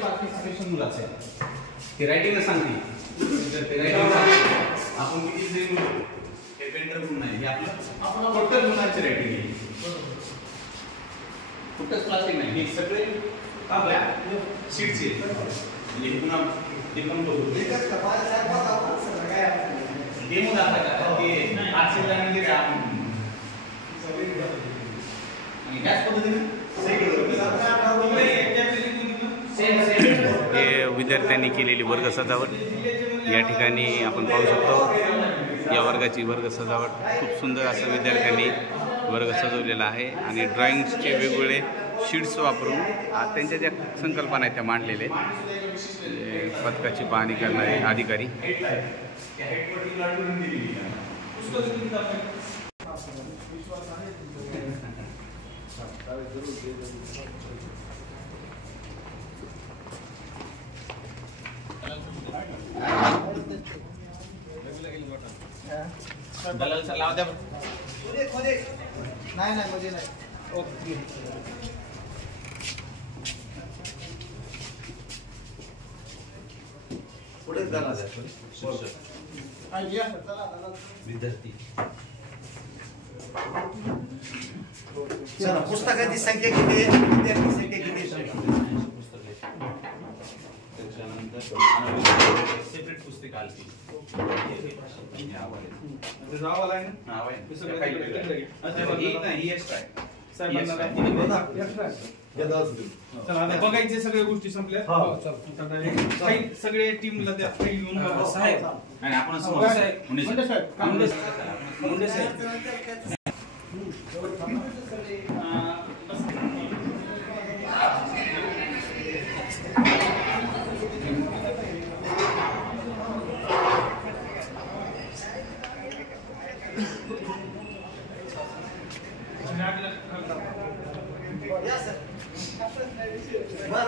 Participation मुलाचं आहे ते रायटिंग सांगते आपण किती जरी हे पेंटर म्हणून नाही हे आपलं टोटल मुलांचे रायटिंग आहे कुठंच प्लास्टिक नाही हे सगळे आपल्या शीटचे म्हणजे पुन्हा ते पण बघू डेमो दाखवायचा ते आठशे आणि त्याच पद्धतीने हे विद्यार्थ्यांनी केलेली वर्ग सजावट या ठिकाणी आपण पाहू शकतो। या वर्गाची वर्ग सजावट खूप सुंदर असं विद्यार्थ्यांनी वर्ग सजवलेला आहे आणि ड्रॉइंग्सचे वेगवेगळे शीट्स वापरून त्यांच्या ज्या संकल्पना आहेत त्या मांडलेल्या आहेत। पथकाची पाहणी करणारे अधिकारी दलाल सर लाव द्या नाही नाही मध्ये नाही ओके पुढे दलाल विद्यार्थी चला पुस्तकाची संख्या किती आहे विद्यार्थी संख्या किती आहे त्याच्यानंतर सेपरेट पुस्तक आलती नाव आलाय ना नाव आहे सगळं काही एक नाही एक्स्ट्रा आहे साहेबांना चला आता बघायचे सगळ्या गोष्टी संपल्या काही सगळे टीमला त्या फाईल घेऊन साहेब आणि आपण मुंडे साहेब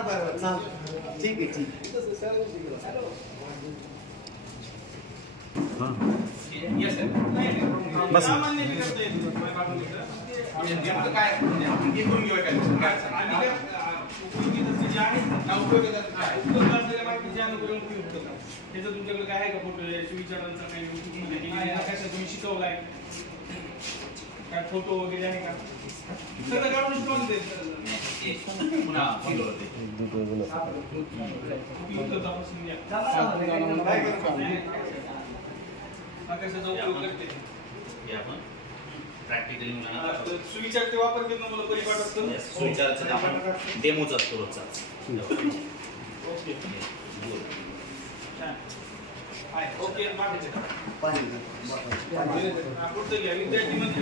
बरं ठीक आहे ठीक बस काय तुमच्याकडे काय आहे का फोटो सुविचारांचा काही तुम्ही शिकवलाय काय फोटो वगैरे आहे का सगळं काढून सुविचारचे वापर करणं मला परिपाठ असतो सुविचाराचा आपण डेमोचा असतो रोजचा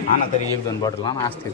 आणा तरी एक दोन बॉटल आणा असतील